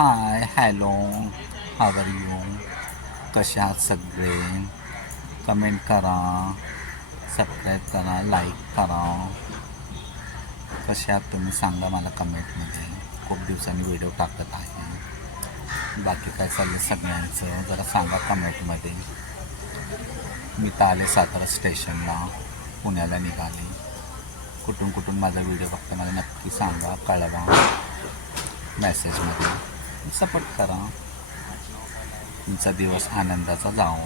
Hi hello hour you कसे आहात सगळे? कमेंट करा सबस्क्राईब करा लाईक करा. कसे आहात तुम्ही सांगा मला कमेंटमध्ये खूप दिवसांनी व्हिडिओ टाकत आहे. बाकी काय चाललं सगळ्यांचं? जरा सांगा कमेंटमध्ये मी तर आले सातारा स्टेशनला पुण्याला निघाले. कुठून कुठून माझा व्हिडिओ बघता मला नक्की सांगा कळवा. मेसेजमध्ये सपोर्ट करा. तुमचा दिवस आनंदाचा जाओ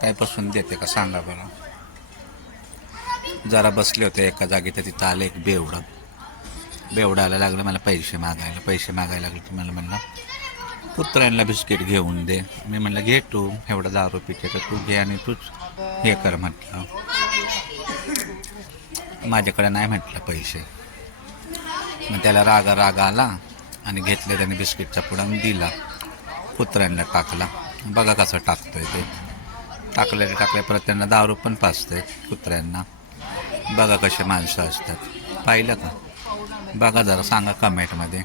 काय पसंत देते का सांगा बरं. जरा बसले होते एका जागी तर तिथं आलं एक बेवडं. बेवडायला लागलं मला पैसे मागायला पैसे मागायला लागले तर मला म्हणलं पुत्रांना बिस्किट घेऊन दे. मी म्हणलं घे तू एवढं दारू पिते तर तू घे आणि तूच हे कर म्हटलं. माझ्याकडे नाही म्हटलं पैसे. मग त्याला रागा राग आला आणि घेतले त्याने बिस्किटचा पुडा दिला. कुत्र्यांना टाकला. बघा कसं टाकतोय ते. टाकल्या टाकल्या परत त्यांना दारू पण पाचतोय कुत्र्यांना. बघा कसे माणसं असतात. पाहिलं का? बघा जरा सांगा कमेंटमध्ये.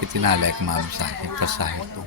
किती नालायक माणूस आहे कसा आहे तो.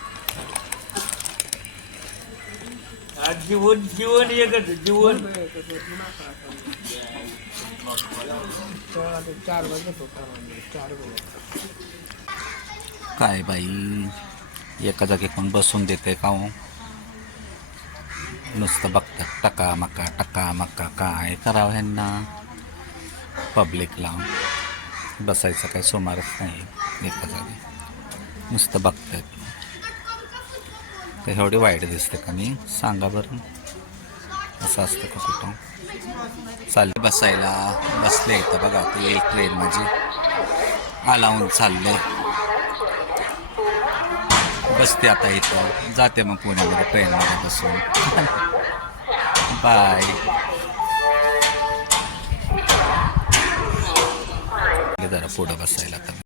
आज जीवन जीवन एकच जीवन. चार चार काय बाई? एका जागी कोण बसून देते का हो? नुसतं बघतात टका मका टका मका काय करावं ह्यांना? पब्लिकला बसायचं काय सुमारच नाही एका जागी. नुसतं बघतात. तर एवढी वाईट दिसते का मी सांगा बरं. असं असतं का कुठं? चालले बसायला. बसले इथं बघा ती येईल ट्रेन माझी आलावून चालले बसते आता इथं. जाते मग पुण्यामध्ये ट्रेनमध्ये बसून. बाय जरा पुढं बसायला तर